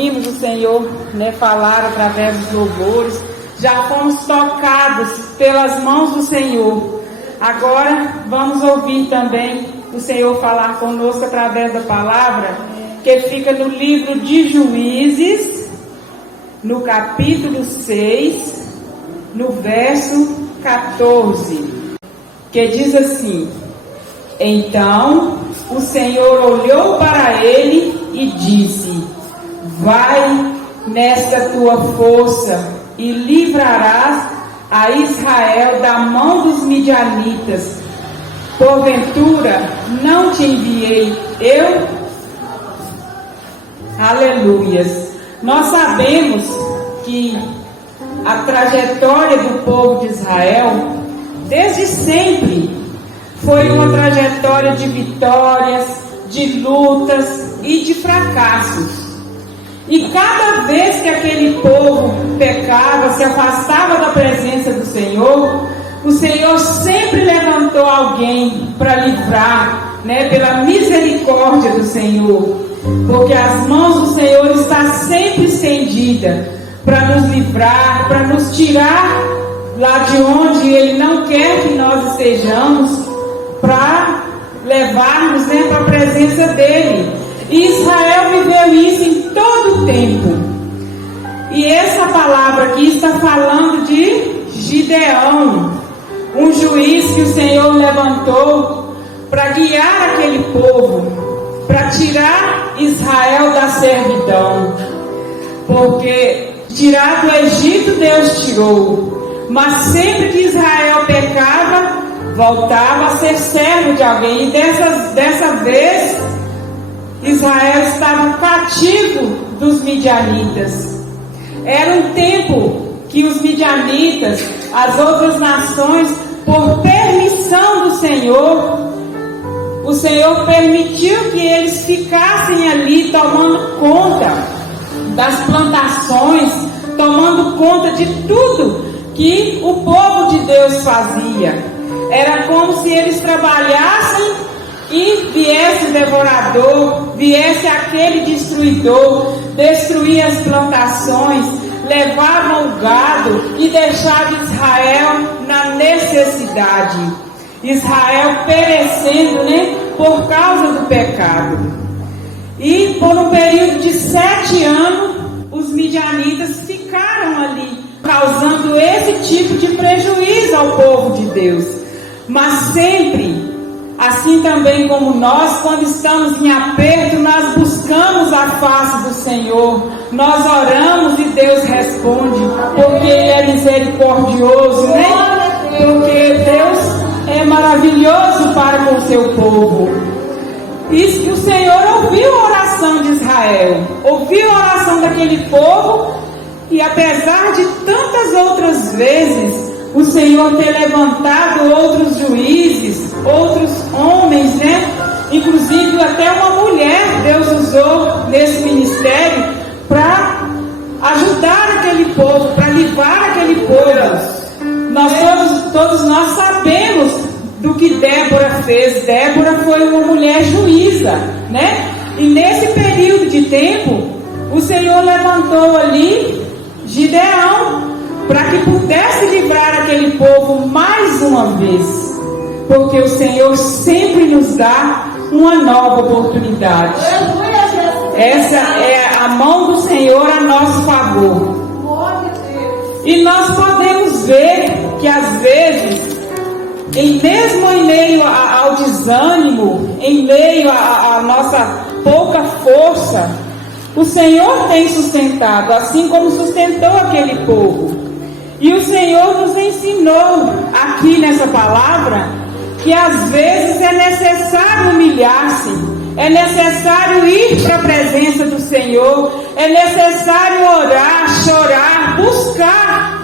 ouvimos o Senhor, falar através dos louvores, já fomos tocados pelas mãos do Senhor. Agora vamos ouvir também o Senhor falar conosco através da palavra, que fica no livro de Juízes, no capítulo 6, no verso 14, que diz assim: Então o Senhor olhou para ele e disse: Vai nesta tua força e livrarás a Israel da mão dos midianitas. Porventura não te enviei eu? Aleluias. Nós sabemos que a trajetória do povo de Israel, desde sempre, foi uma trajetória de vitórias, de lutas e de fracassos. E cada vez que aquele povo pecava, se afastava da presença do Senhor, o Senhor sempre levantou alguém para livrar, pela misericórdia do Senhor. Porque as mãos do Senhor estão sempre estendidas para nos livrar, para nos tirar lá de onde Ele não quer que nós estejamos, para levar-nos para a presença dEle. E Israel viveu isso em todo o tempo. E essa palavra aqui está falando de Gideão, um juiz que o Senhor levantou para guiar aquele povo, para tirar Israel da servidão. Porque tirar do Egito Deus tirou, mas sempre que Israel pecava, voltava a ser servo de alguém. E dessa vez Israel estava cativo dos midianitas. Era um tempo que os midianitas, as outras nações, por permissão do Senhor, o Senhor permitiu que eles ficassem ali tomando conta das plantações, tomando conta de tudo que o povo de Deus fazia. Era como se eles trabalhassem e viesse o devorador, viesse aquele destruidor, destruía as plantações, levava o gado e deixava Israel na necessidade. Israel perecendo, por causa do pecado. E por um período de 7 anos, os midianitas ficaram ali, causando esse tipo de prejuízo ao povo de Deus. Mas sempre, assim também como nós, quando estamos em aperto, nós buscamos a face do Senhor, nós oramos e Deus responde, porque Ele é misericordioso, Porque Deus é maravilhoso para com o seu povo. E o Senhor ouviu a oração de Israel, ouviu a oração daquele povo, e apesar de tantas outras vezes o Senhor ter levantado outros juízes, outros homens, inclusive até uma mulher Deus usou nesse ministério para ajudar aquele povo, para livrar aquele povo. Todos nós sabemos do que Débora fez. Débora foi uma mulher juíza, E nesse período de tempo, o Senhor levantou ali Gideão para que pudesse livrar aquele povo mais uma vez. Porque o Senhor sempre nos dá uma nova oportunidade. Essa é a mão do Senhor a nosso favor. E nós podemos ver que às vezes, mesmo em meio ao desânimo, em meio à nossa pouca força, o Senhor tem sustentado, assim como sustentou aquele povo. E o Senhor nos ensinou aqui nessa palavra que às vezes é necessário humilhar-se, é necessário ir para a presença do Senhor, é necessário orar, chorar, buscar,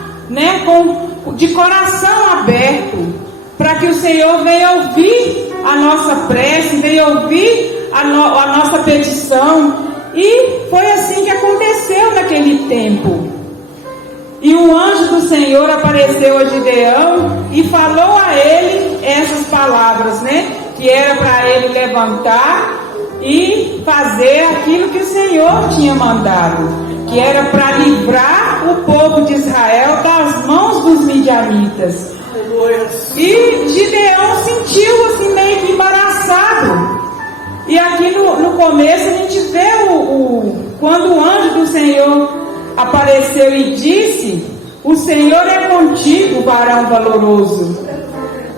de coração aberto, para que o Senhor venha ouvir a nossa prece, venha ouvir a nossa petição. E foi assim que aconteceu naquele tempo. E o anjo do Senhor apareceu a Gideão e falou a ele essas palavras, que era para ele levantar e fazer aquilo que o Senhor tinha mandado, que era para livrar o povo de Israel das mãos dos midianitas. E Gideão sentiu assim meio que embaraçado. E aqui no começo a gente vê quando o anjo do Senhor apareceu e disse: o Senhor é contigo, varão valoroso.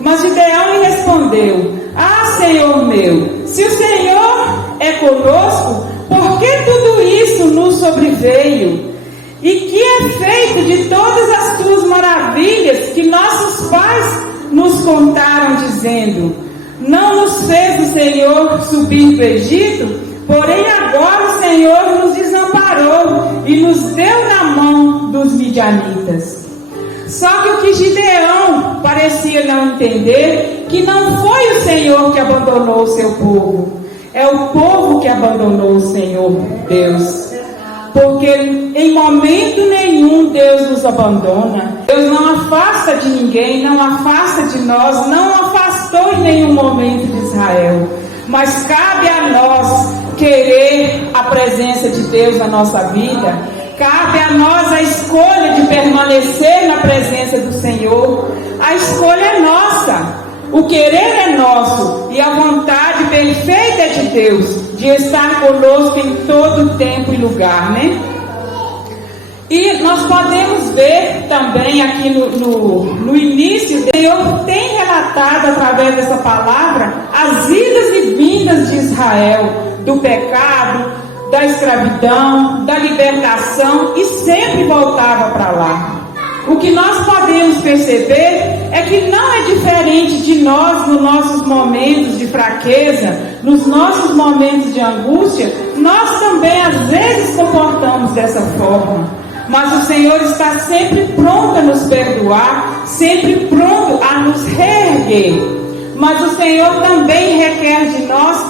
Mas Gideão lhe respondeu: ah, Senhor meu, se o Senhor é conosco, por que tudo isso nos sobreveio? E que é feito de todas as tuas maravilhas que nossos pais nos contaram, dizendo: não nos fez o Senhor subir do Egito? Porém agora o Senhor nos desamparou e nos deu na mão dos midianitas. Só que o que Gideão parecia não entender, que não foi o Senhor que abandonou o seu povo, é o povo que abandonou o Senhor Deus. Porque em momento nenhum Deus nos abandona. Deus não afasta de ninguém, não afasta de nós, não afastou em nenhum momento de Israel. Mas cabe a nós querer a presença de Deus na nossa vida. Cabe a nós a escolha de permanecer na presença do Senhor. A escolha é nossa. O querer é nosso e a vontade perfeita é de Deus, de estar conosco em todo tempo e lugar, né? E nós podemos ver também aqui no início, o Senhor tem relatado através dessa palavra as idas e vindas de Israel, do pecado, da escravidão, da libertação, e sempre voltava para lá. O que nós podemos perceber é que não é diferente de nós nos nossos momentos de fraqueza, nos nossos momentos de angústia. Nós também às vezes comportamos dessa forma, mas o Senhor está sempre pronto a nos perdoar, sempre pronto a nos reerguer. Mas o Senhor também requer de nós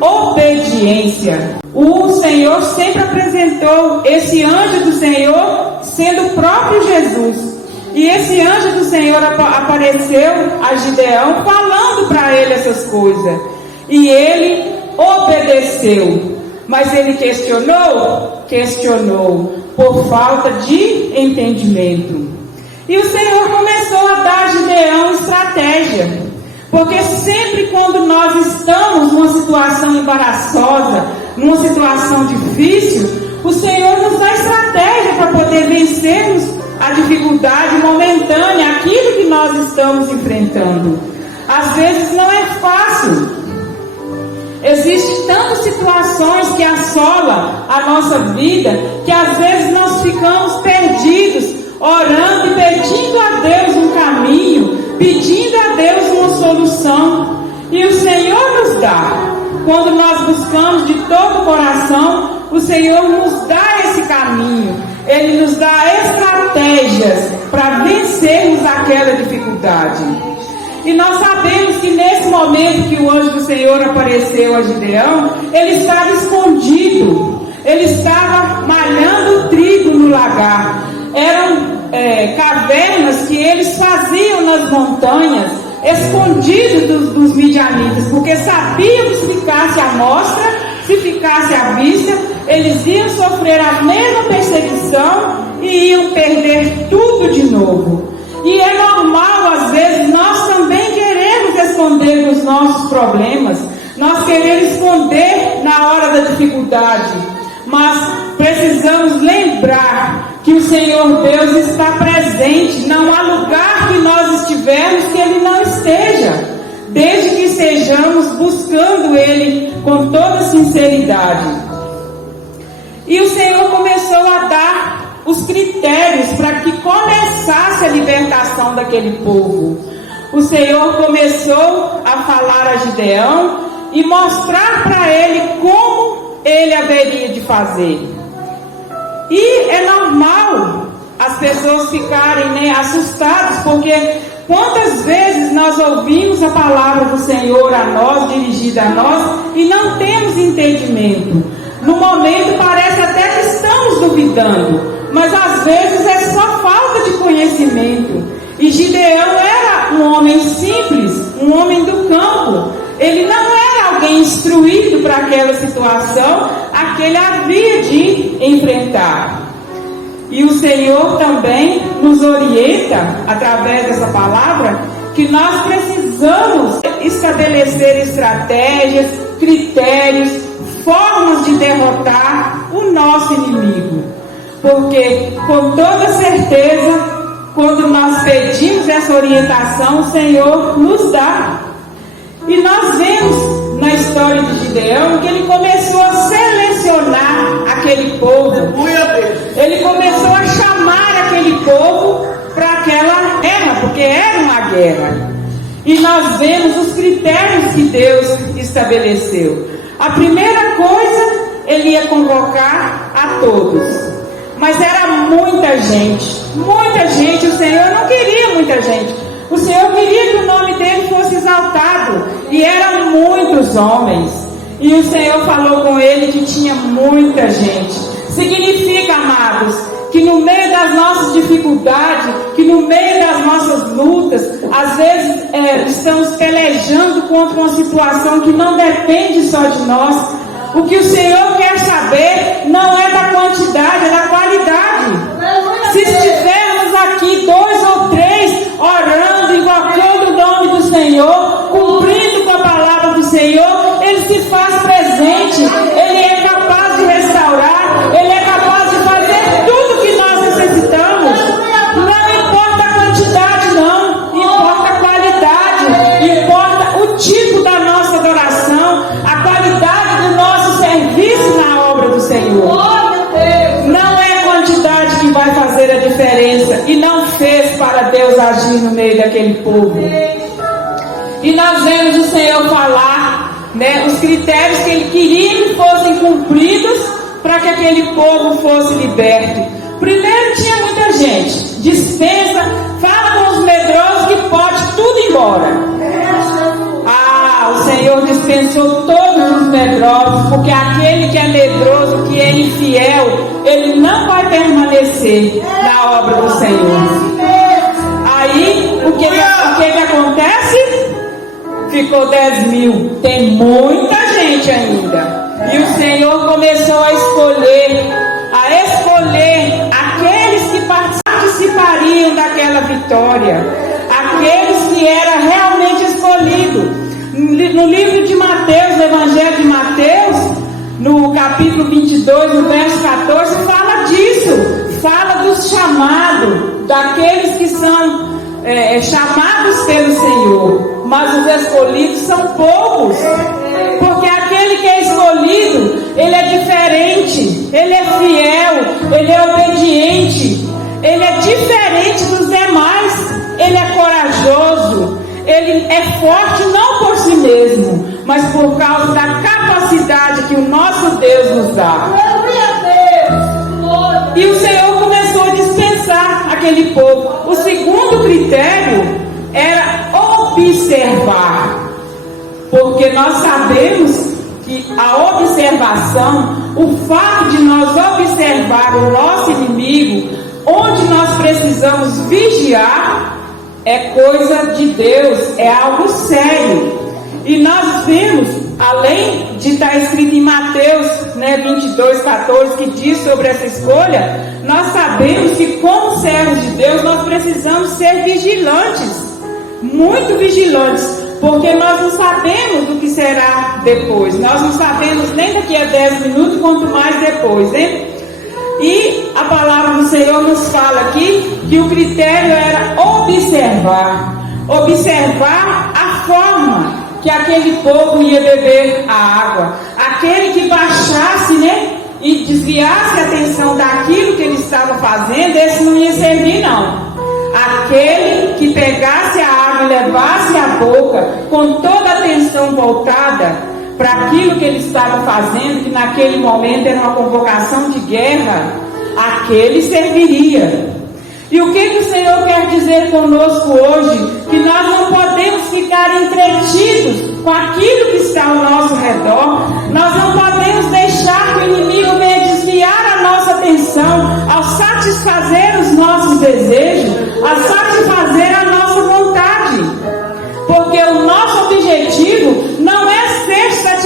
obediência. O Senhor sempre apresentou esse anjo do Senhor sendo o próprio Jesus. E esse anjo do Senhor apareceu a Gideão falando para ele essas coisas. E ele obedeceu. Mas ele questionou? Questionou por falta de entendimento. E o Senhor começou a dar a Gideão estratégia. Porque sempre quando nós estamos numa situação embaraçosa, numa situação difícil, o Senhor nos dá estratégia para poder vencermos a dificuldade momentânea, aquilo que nós estamos enfrentando. Às vezes não é fácil. Existem tantas situações que assolam a nossa vida, que às vezes nós ficamos perdidos, orando e pedindo a Deus um caminho, pedindo a Deus uma solução. E o Senhor nos dá. Quando nós buscamos de todo o coração, o Senhor nos dá esse caminho. Ele nos dá estratégias para vencermos aquela dificuldade. E nós sabemos que nesse momento que o anjo do Senhor apareceu a Gideão, ele estava escondido. Ele estava malhando trigo no lagar. Eram cavernas que eles faziam nas montanhas, escondidos dos midianitas, porque sabiam que se ficasse à mostra, se ficasse à vista, eles iam sofrer a mesma perseguição e iam perder tudo de novo. E é normal, às vezes, nós também queremos esconder os nossos problemas, nós queremos esconder na hora da dificuldade, mas precisamos lembrar que o Senhor Deus está presente. Não há lugar que nós estivermos que Ele não esteja, desde que estejamos buscando Ele com toda sinceridade. E o Senhor começou a dar os critérios para que começasse a libertação daquele povo. O Senhor começou a falar a Gideão e mostrar para ele como ele haveria de fazer. E é normal as pessoas ficarem assustadas, porque quantas vezes nós ouvimos a palavra do Senhor a nós, dirigida a nós, e não temos entendimento. No momento parece até que estamos duvidando, mas às vezes é só falta de conhecimento. E Gideão era um homem simples, um homem do campo. Ele não era alguém instruído para aquela situação, aquele havia de enfrentar. E o Senhor também nos orienta, através dessa palavra, que nós precisamos estabelecer estratégias, critérios, formas de derrotar o nosso inimigo. Porque, com toda certeza, quando nós pedimos essa orientação, o Senhor nos dá. E nós vemos na história de Gideão que ele começou a selecionar aquele povo. Ele começou a chamar aquele povo para aquela guerra, porque era uma guerra. E nós vemos os critérios que Deus estabeleceu. A primeira coisa, ele ia convocar a todos. Mas era muita gente, o Senhor não queria muita gente. O Senhor queria que o nome dele fosse exaltado. E eram muitos homens. E o Senhor falou com ele que tinha muita gente. Significa, amados, que no meio das nossas dificuldades, que no meio das nossas lutas, às vezes estamos pelejando contra uma situação que não depende só de nós. O que o Senhor quer saber não é da quantidade, é da qualidade. Se estivermos aqui 2 ou 3 orando, invocando o nome do Senhor, cumprindo com a palavra do Senhor, Ele se faz presente, Ele é capaz de restaurar, Ele é capaz de fazer tudo que nós necessitamos. Não importa a quantidade, não, importa a qualidade, importa o tipo da nossa adoração, a qualidade do nosso serviço na obra do Senhor. Não é a quantidade que vai fazer a diferença, e não fez para Deus agir no meio daquele povo. E nós vemos o Senhor falar, os critérios que Ele queria que fossem cumpridos para que aquele povo fosse liberto. Primeiro, tinha muita gente. Dispensa, fala com os medrosos que pode tudo embora. O Senhor dispensou todos os medrosos, porque aquele que é medroso, que é infiel, ele não vai permanecer na obra do Senhor. Aí, o que acontece? Ficou 10.000. Tem muita gente ainda. E o Senhor começou a escolher aqueles que participariam daquela vitória, aqueles que eram realmente escolhidos. No livro de Mateus, no Evangelho de Mateus, no capítulo 22, no verso 14, fala disso. Fala dos chamados, daqueles que são chamados pelo Senhor. Mas os escolhidos são poucos. Porque aquele que é escolhido, ele é diferente, ele é fiel, ele é obediente, ele é diferente dos demais, ele é corajoso, ele é forte não por si mesmo, mas por causa da capacidade que o nosso Deus nos dá. E o Senhor começou a dispensar aquele povo. O segundo critério era observar, porque nós sabemos que a observação, o fato de nós observar o nosso inimigo, onde nós precisamos vigiar, é coisa de Deus, é algo sério. E nós vemos, além de estar escrito em Mateus 22:14, que diz sobre essa escolha, nós sabemos que como servos de Deus, nós precisamos ser vigilantes, muito vigilantes, porque nós não sabemos do que será depois, nós não sabemos nem daqui a 10 minutos, quanto mais depois, né? E a palavra do Senhor nos fala aqui que o critério era observar a forma que aquele povo ia beber a água. Aquele que baixasse, e desviasse a atenção daquilo que ele estava fazendo, esse não ia servir, não. Aquele que pegasse a água e levasse à boca com toda a atenção voltada para aquilo que ele estava fazendo, que naquele momento era uma convocação de guerra, aquele serviria. E o que o Senhor quer dizer conosco hoje? Que nós não podemos ficar entretidos com aquilo que está ao nosso redor. Nós não podemos deixar que o inimigo venha desviar a nossa atenção ao satisfazer os nossos desejos, a satisfazer a nossa vontade. Porque o nosso objetivo não é ser satisfeito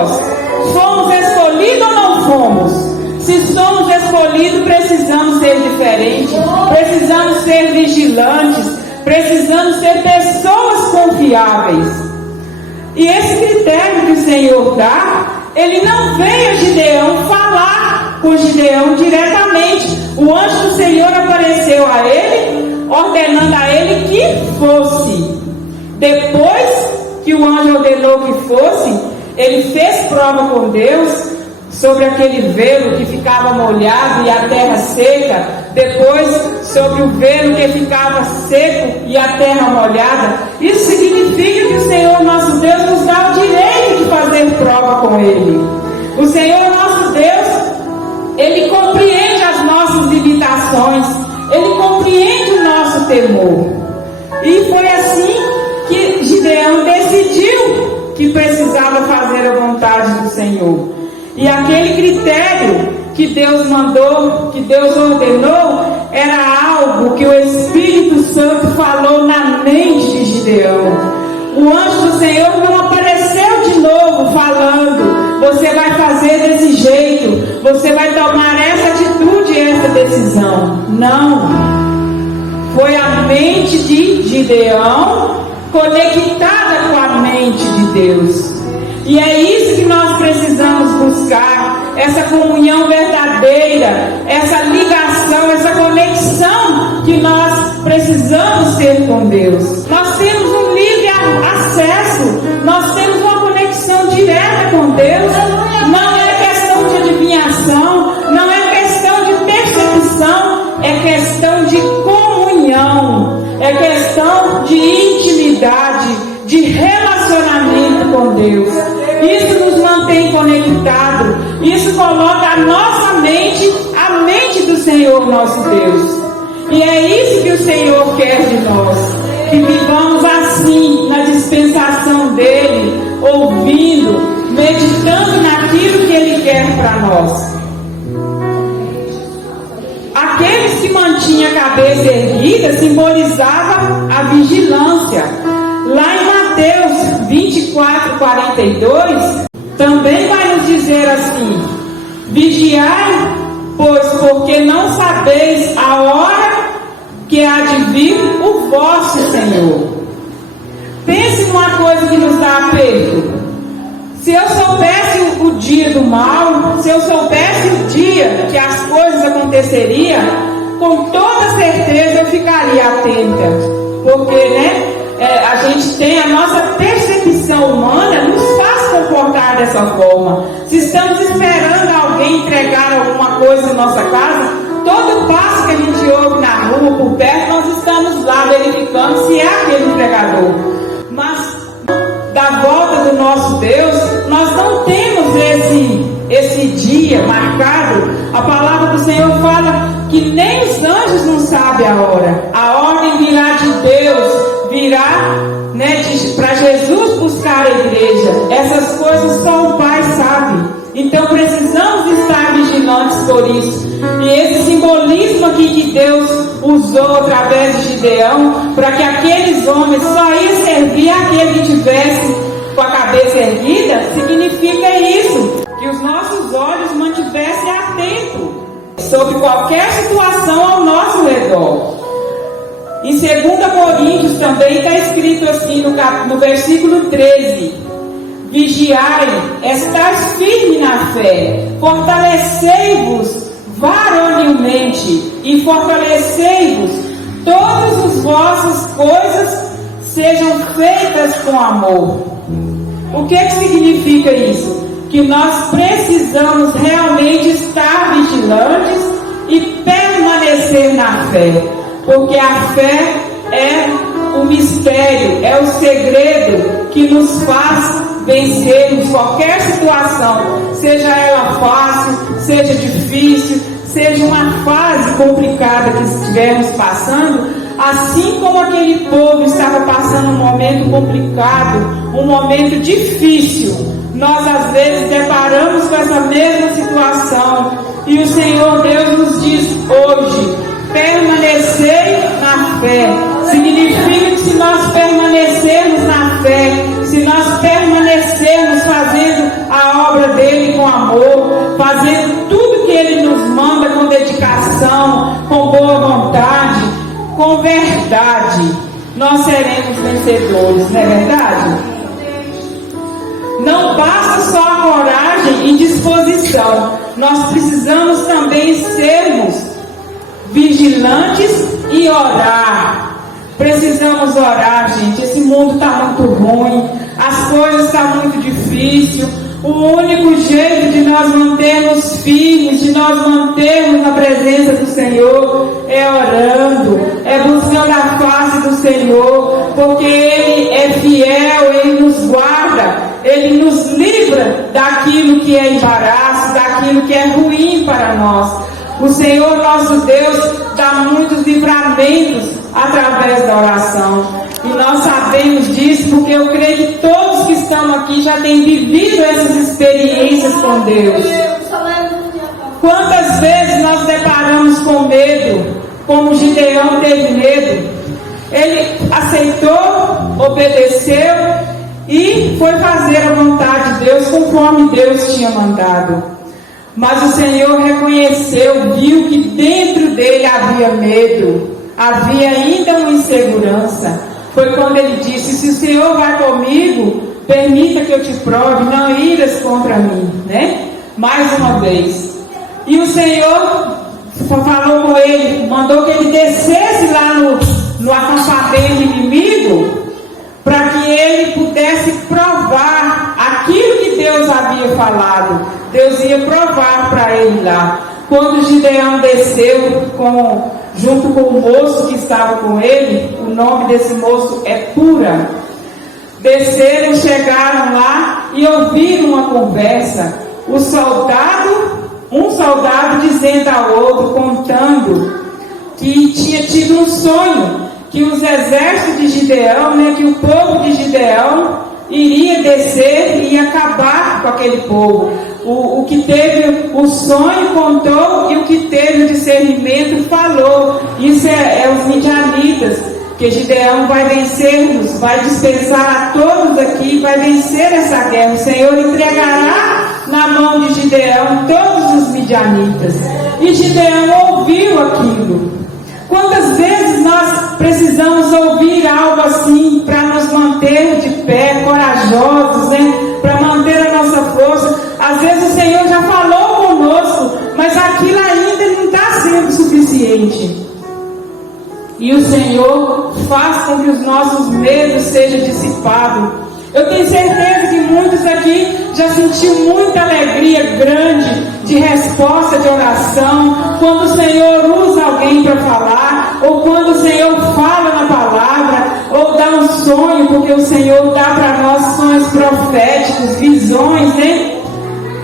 nós. Fomos escolhidos ou não fomos? Se somos escolhidos, precisamos ser diferentes, precisamos ser vigilantes, precisamos ser pessoas confiáveis. E esse critério que o Senhor dá, ele não veio a Gideão falar com Gideão diretamente. O anjo do Senhor apareceu a ele, ordenando a ele que fosse. Depois que o anjo ordenou que fosse, ele fez prova com Deus sobre aquele velo que ficava molhado e a terra seca, depois sobre o velo que ficava seco e a terra molhada. Isso significa que o Senhor nosso Deus nos dá o direito de fazer prova com Ele. O Senhor nosso Deus, Ele compreende as nossas limitações, Ele compreende o nosso temor. E foi assim que Gideão decidiu que precisava fazer a vontade do Senhor. E aquele critério que Deus mandou, que Deus ordenou, era algo que o Espírito Santo falou na mente de Gideão. O anjo do Senhor não apareceu de novo falando: você vai fazer desse jeito, você vai tomar essa atitude e essa decisão. Não. Foi a mente de Gideão conectada com a mente de Deus. E é isso que nós precisamos buscar, essa comunhão verdadeira, essa ligação, essa conexão que nós precisamos ter com Deus. Nós temos um livre acesso, nós temos uma conexão direta com Deus. Não é questão de adivinhação, não é questão de percepção, é questão de comunhão, é questão de intimidade, de relacionamento com Deus. Isso nos mantém conectados. Isso coloca a nossa mente, a mente do Senhor nosso Deus. E é isso que o Senhor quer de nós, que vivamos assim na dispensação dele, ouvindo, meditando naquilo que ele quer para nós. Aqueles que mantinham a cabeça erguida simbolizava a vigilância. Lá em Mateus 24, 42, também vai nos dizer assim: vigiai, pois porque não sabeis a hora que há de vir o vosso Senhor. Pense numa coisa que nos dá aperto. Se eu soubesse o dia do mal, se eu soubesse o dia que as coisas aconteceriam, com toda certeza eu ficaria atenta. Porque, a gente tem a nossa percepção humana, nos faz comportar dessa forma. Se estamos esperando alguém entregar alguma coisa na nossa casa, todo passo que a gente ouve na rua, por perto, nós estamos lá verificando se é aquele entregador. Mas da volta do nosso Deus, nós não temos esse dia marcado. A palavra do Senhor fala que nem os anjos não sabem a hora. A ordem virá de Deus, virá para Jesus buscar a igreja. Essas coisas só o Pai sabe. Então precisamos estar vigilantes por isso. E esse simbolismo aqui que Deus usou através de Gideão, para que aqueles homens só iam servir aquele que tivesse com a cabeça erguida, significa isso, que os nossos olhos mantivessem atentos sobre qualquer situação ao nosso redor. Em 2 Coríntios também está escrito assim no versículo 13: vigiai, estais firme na fé, fortalecei-vos varonilmente e fortalecei-vos, todas as vossas coisas sejam feitas com amor. O que significa isso? Que nós precisamos realmente estar vigilantes e permanecer na fé, porque a fé é o mistério, é o segredo que nos faz vencermos qualquer situação, seja ela fácil, seja difícil, seja uma fase complicada que estivermos passando. Assim como aquele povo estava passando um momento complicado, um momento difícil, nós às vezes deparamos com essa mesma situação, e o Senhor Deus nos diz hoje: permanecei na fé. Significa que se nós permanecermos na fé, se nós permanecermos fazendo a obra dele com amor, fazendo tudo que ele nos manda com dedicação, com boa vontade, com verdade, nós seremos vencedores, não é verdade? Não basta só a coragem e disposição, nós precisamos também sermos vigilantes e orar. Precisamos orar, gente. Esse mundo está muito ruim, as coisas estão muito difíceis. O único jeito de nós mantermos firmes, de nós mantermos na presença do Senhor, é orando, é buscando a face do Senhor, porque Ele é fiel, Ele nos guarda, Ele nos livra daquilo que é embaraço, daquilo que é ruim para nós. O Senhor nosso Deus dá muitos livramentos através da oração. E nós sabemos disso porque eu creio que todos que estão aqui já têm vivido essas experiências com Deus. Quantas vezes nós deparamos com medo, como Gideão teve medo? Ele aceitou, obedeceu e foi fazer a vontade de Deus conforme Deus tinha mandado. Mas o Senhor reconheceu, viu que dentro dele havia medo, havia ainda uma insegurança. Foi quando ele disse: se o Senhor vai comigo, permita que eu te prove, não iras contra mim, né? Mais uma vez. E o Senhor falou com ele, mandou que ele descesse lá no acampamento inimigo, para que ele pudesse provar aquilo que Deus havia falado. Deus ia provar para ele lá. Quando Gideão desceu junto com o moço que estava com ele, o nome desse moço é Pura. Desceram, chegaram lá e ouviram uma conversa. Um soldado dizendo ao outro, contando que tinha tido um sonho, que os exércitos de Gideão, que o povo de Gideão iria descer e acabar com aquele povo. O que teve o sonho contou, e o que teve o discernimento falou. Isso é os midianitas, que Gideão vai vencer-nos, vai dispensar a todos aqui, vai vencer essa guerra. O Senhor entregará na mão de Gideão todos os midianitas. E Gideão ouviu aquilo. Quantas vezes nós precisamos ouvir algo assim para nos manter de pé, corajosos, para manter a nossa força? Às vezes o Senhor já falou conosco, mas aquilo ainda não está sendo suficiente. E o Senhor faz com que os nossos medos sejam dissipados. Eu tenho certeza que muitos aqui já sentiram muita alegria grande de resposta de oração, quando o Senhor usa alguém para falar, ou quando o Senhor fala na palavra, ou dá um sonho, porque o Senhor dá para nós sonhos proféticos, visões,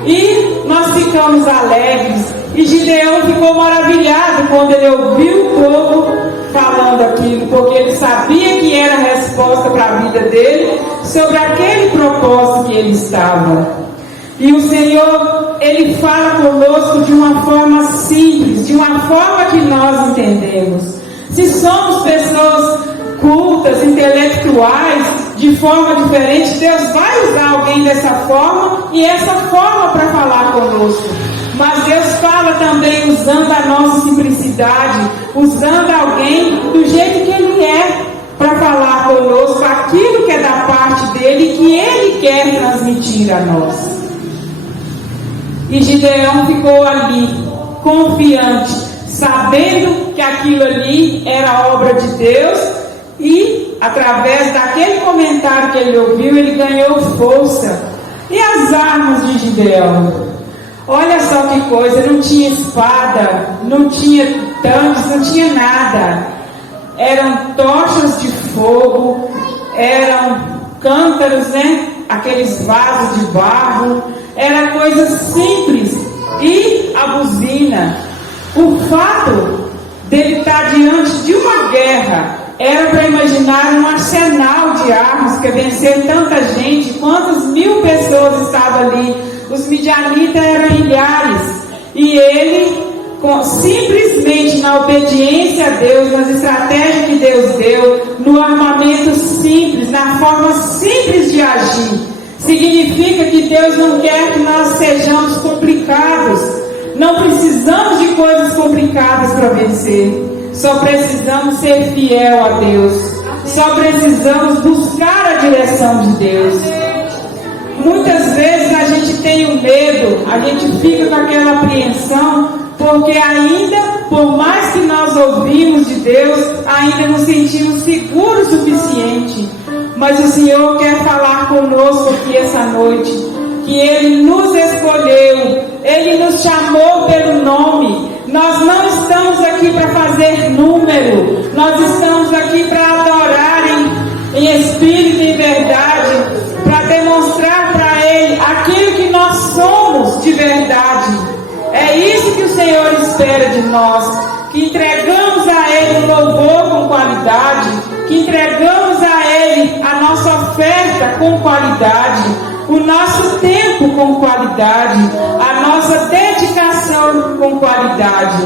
E nós ficamos alegres. E Gideão ficou maravilhado quando ele ouviu o povo falando aquilo, porque ele sabia que era a resposta para a vida dele, sobre aquele propósito que ele estava. E o Senhor, Ele fala conosco de uma forma simples, de uma forma que nós entendemos. Se somos pessoas cultas, intelectuais, de forma diferente, Deus vai usar alguém dessa forma e essa forma para falar conosco. Mas Deus fala também usando a nossa simplicidade, usando alguém do jeito que Ele é, para falar conosco aquilo que é da parte dEle, que Ele quer transmitir a nós. E Gideão ficou ali, confiante, sabendo que aquilo ali era obra de Deus, e através daquele comentário que ele ouviu, ele ganhou força. E as armas de Gideão? Olha só que coisa, não tinha espada, não tinha tanques, não tinha nada. Eram tochas de fogo, eram cântaros, aqueles vasos de barro, era coisa simples. E a buzina. O fato dele estar diante de uma guerra era para imaginar um arsenal de armas que vencer tanta gente. Quantas mil pessoas estavam ali? Os midianitas eram milhares. E ele, simplesmente na obediência a Deus, nas estratégias que Deus deu, no armamento simples, na forma simples de agir, Significa que Deus não quer que nós sejamos complicados. Não precisamos de coisas complicadas para vencer. Só precisamos ser fiel a Deus. Só precisamos buscar a direção de Deus. Muitas vezes a gente tem o medo, a gente fica com aquela apreensão, porque ainda, por mais que nós ouvimos de Deus, ainda não sentimos seguro o suficiente. Mas o Senhor quer falar conosco aqui essa noite, que Ele nos escolheu, Ele nos chamou pelo nome. Nós não estamos aqui para fazer número, nós estamos aqui para adorar em espírito e em verdade, para demonstrar para Ele aquilo que nós somos de verdade. É isso que o Senhor espera de nós, que entregamos a Ele um louvor com qualidade, que entregamos a Ele a nossa oferta com qualidade, o nosso tempo com qualidade, a nossa dedicação com qualidade.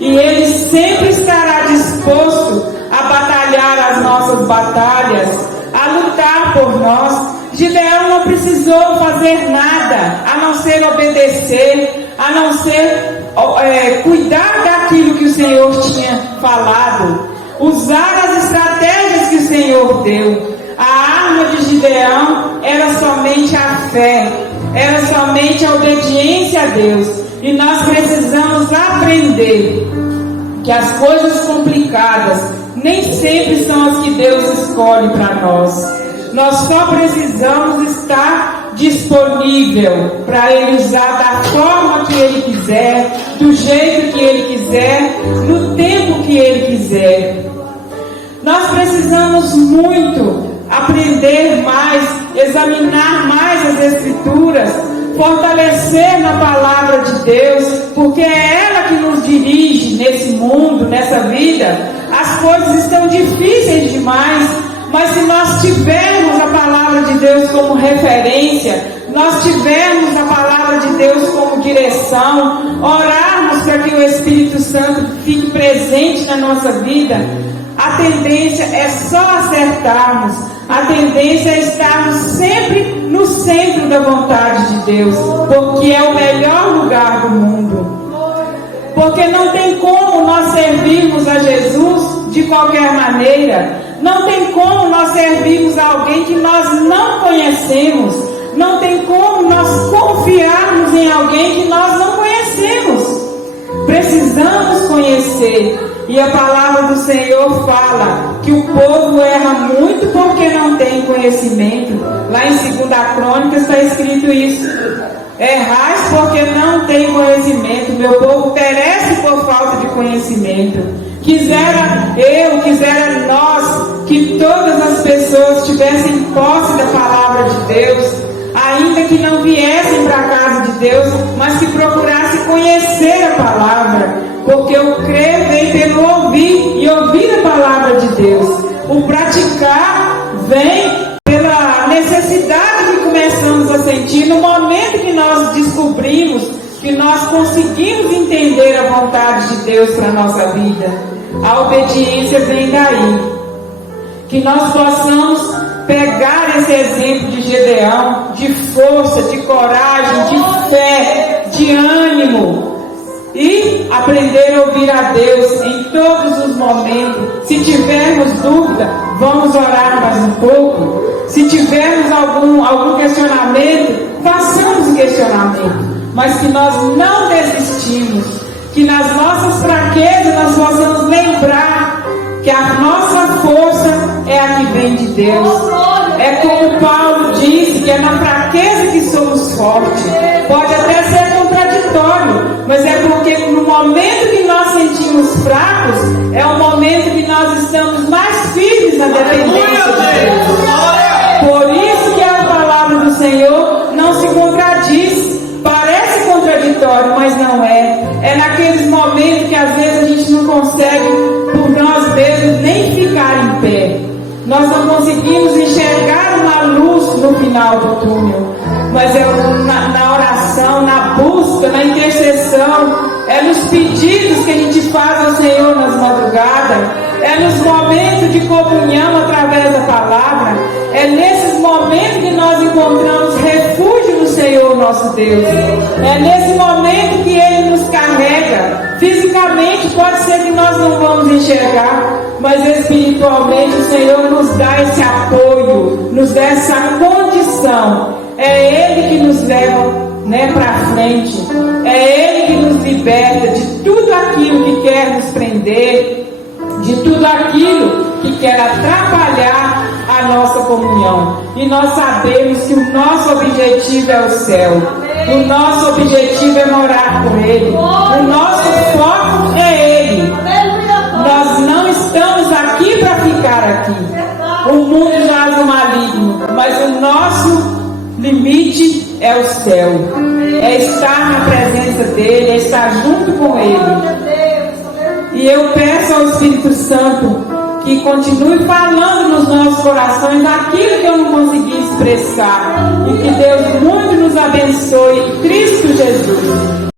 E Ele sempre estará disposto a batalhar as nossas batalhas, a lutar por nós. Gideão não precisou fazer nada, a não ser obedecer, a não ser cuidar daquilo que o Senhor tinha falado, usar as estratégias que o Senhor deu. A arma de Gideão era somente a fé, era somente a obediência a Deus. E nós precisamos aprender que as coisas complicadas nem sempre são as que Deus escolhe para nós. Nós só precisamos estar disponível para Ele usar da forma que Ele quiser, do jeito que Ele quiser, no tempo que Ele quiser. Nós precisamos muito aprender mais, examinar mais as Escrituras, fortalecer na palavra de Deus, porque é ela que nos dirige nesse mundo, nessa vida. As coisas estão difíceis demais, mas se nós tivermos a palavra de Deus como referência, nós tivermos a palavra de Deus como direção, orarmos para que o Espírito Santo fique presente na nossa vida, a tendência é só acertarmos, a tendência é estarmos sempre no centro da vontade de Deus, porque é o melhor lugar do mundo. Porque não tem como nós servirmos a Jesus de qualquer maneira, não tem como nós servirmos a alguém que nós não conhecemos, não tem como nós confiarmos em alguém que nós não conhecemos. Precisamos conhecer. E a palavra do Senhor fala que o povo erra muito porque não tem conhecimento. Lá em 2 Crônicas está escrito isso. Errais porque não tem conhecimento. Meu povo perece por falta de conhecimento. Quisera nós que todas as pessoas tivessem posse da palavra de Deus, ainda que não viessem para a casa de Deus, mas que procurassem conhecer a palavra. Porque o crer vem pelo ouvir, e ouvir a palavra de Deus. O praticar vem pela necessidade que começamos a sentir no momento que nós descobrimos que nós conseguimos entender a vontade de Deus para a nossa vida. A obediência vem daí. Que nós possamos pegar esse exemplo de Gideão, de força, de coragem, de fé, de ânimo, e aprender a ouvir a Deus em todos os momentos. Se tivermos dúvida, vamos orar mais um pouco. Se tivermos algum questionamento, façamos o questionamento, mas que nós não desistimos, que nas nossas fraquezas nós possamos lembrar que a nossa força é a que vem de Deus. É como Paulo disse, que é na fraqueza que somos fortes. Pode até ser contraditório, mas é porque no momento que nós sentimos fracos, é o momento que nós estamos mais firmes na dependência de Deus. Por isso que a palavra do Senhor não se contradiz. Parece contraditório, mas não é. É naqueles momentos que às vezes a gente não consegue por nós mesmos nem ficar em pé. Nós não conseguimos enxergar uma luz no final do túnel, mas é na oração, na busca, na intercessão, é nos pedidos que a gente faz ao Senhor nas madrugadas, é é nos momentos de comunhão através da palavra, é nesses momentos que nós encontramos refúgio no Senhor nosso Deus. É nesse momento que Ele nos carrega. Fisicamente pode ser que nós não vamos enxergar, mas espiritualmente o Senhor nos dá esse apoio, nos dá essa condição. É Ele que nos leva para frente, é Ele que nos liberta de tudo aquilo que quer nos prender, de tudo aquilo que quer atrapalhar a nossa comunhão. E nós sabemos que o nosso objetivo é o céu, o nosso objetivo é morar com Ele, o nosso foco é Ele. Nós não estamos aqui para ficar aqui. O mundo jaz no maligno, mas o nosso limite é o céu, é estar na presença dEle, é estar junto com Ele. E eu peço ao Espírito Santo que continue falando nos nossos corações aquilo que eu não consegui expressar, e que Deus muito nos abençoe em Cristo Jesus.